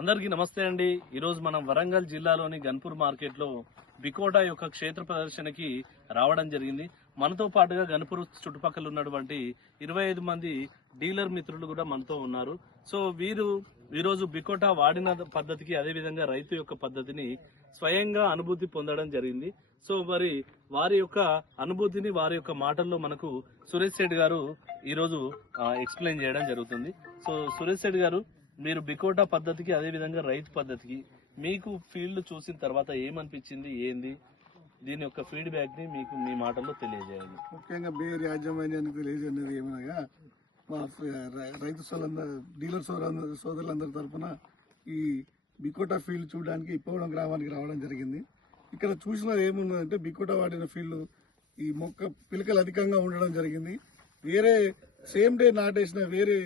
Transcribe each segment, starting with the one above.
అందరికీ నమస్తే అండి. ఈరోజు మనం వరంగల్ జిల్లాలోని గన్పూర్ మార్కెట్ లో బికోటా యొక్క క్షేత్ర ప్రదర్శనకి రావడం జరిగింది. మనతో పాటుగా గన్పూర్ చుట్టుపక్కల ఉన్నటువంటి 25 మంది డీలర్ మిత్రులు కూడా మనతో ఉన్నారు. సో వీరు ఈరోజు బికోటా వాడిన పద్ధతికి, అదే విధంగా రైతు యొక్క పద్ధతిని స్వయంగా అనుభూతి పొందడం జరిగింది. సో మరి వారి యొక్క అనుభూతిని వారి యొక్క మాటల్లో మనకు సురేష్ శెట్టి గారు ఈరోజు ఎక్స్ప్లెయిన్ చేయడం జరుగుతుంది. సో సురేష్ శెట్టి గారు, మీరు బికోటా పద్ధతికి, అదే విధంగా రైతు పద్ధతికి మీకు ఫీల్డ్ చూసిన తర్వాత ఏమనిపించింది, ఏంది, దీని యొక్క ఫీడ్బ్యాక్ ని మీకు మీ మాటల్లో తెలియజేయాలి. ముఖ్యంగా బేర్ యాజమాన్యానికి తెలియజేయలేదు ఏమనగా, మా రైతు డీలర్ సోదరులందరి తరఫున ఈ బికోటా ఫీల్డ్ చూడడానికి ఇప్పవడం గ్రామానికి రావడం జరిగింది. ఇక్కడ చూసినది ఏమున్నదంటే, బికోటా వాడిన ఫీల్డ్ ఈ మొక్క పిలకలు అధికంగా ఉండడం జరిగింది. వేరే సేమ్ డే నాటేసిన వేరే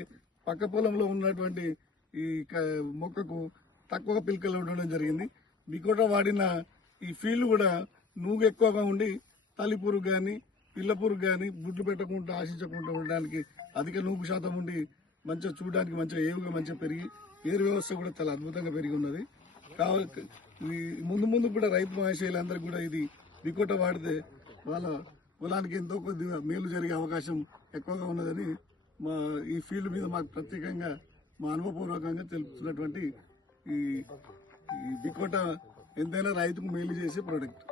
పక్క పొలంలో ఉన్నటువంటి ఈ మొక్కకు తక్కువ పిలకలు ఉండడం జరిగింది. బికోటా వాడిన ఈ ఫీల్డ్ కూడా నూగు ఎక్కువగా ఉండి తల్లి పురుగు కానీ పిల్ల పురుగు కానీ గుడ్లు పెట్టకుండా ఆశించకుండా ఉండడానికి అధిక నూగు శాతం ఉండి మంచిగా చూడడానికి మంచిగా ఏవుగా మంచిగా పెరిగి ఏరు వ్యవస్థ కూడా చాలా అద్భుతంగా పెరిగి ఉన్నది. ముందు ముందు కూడా రైతు మహాశయులందరికీ కూడా ఇది బికోటా వాడితే వాళ్ళ పొలానికి ఎంతో కొద్దిగా మేలు జరిగే అవకాశం ఎక్కువగా ఉన్నదని ఈ ఫీల్డ్ మీద మాకు ప్రత్యేకంగా మా అనుభవపూర్వకంగా తెలుపుతున్నటువంటి ఈ బికోటా ఎంతైనా రైతుకు మేలు చేసే ప్రోడక్ట్.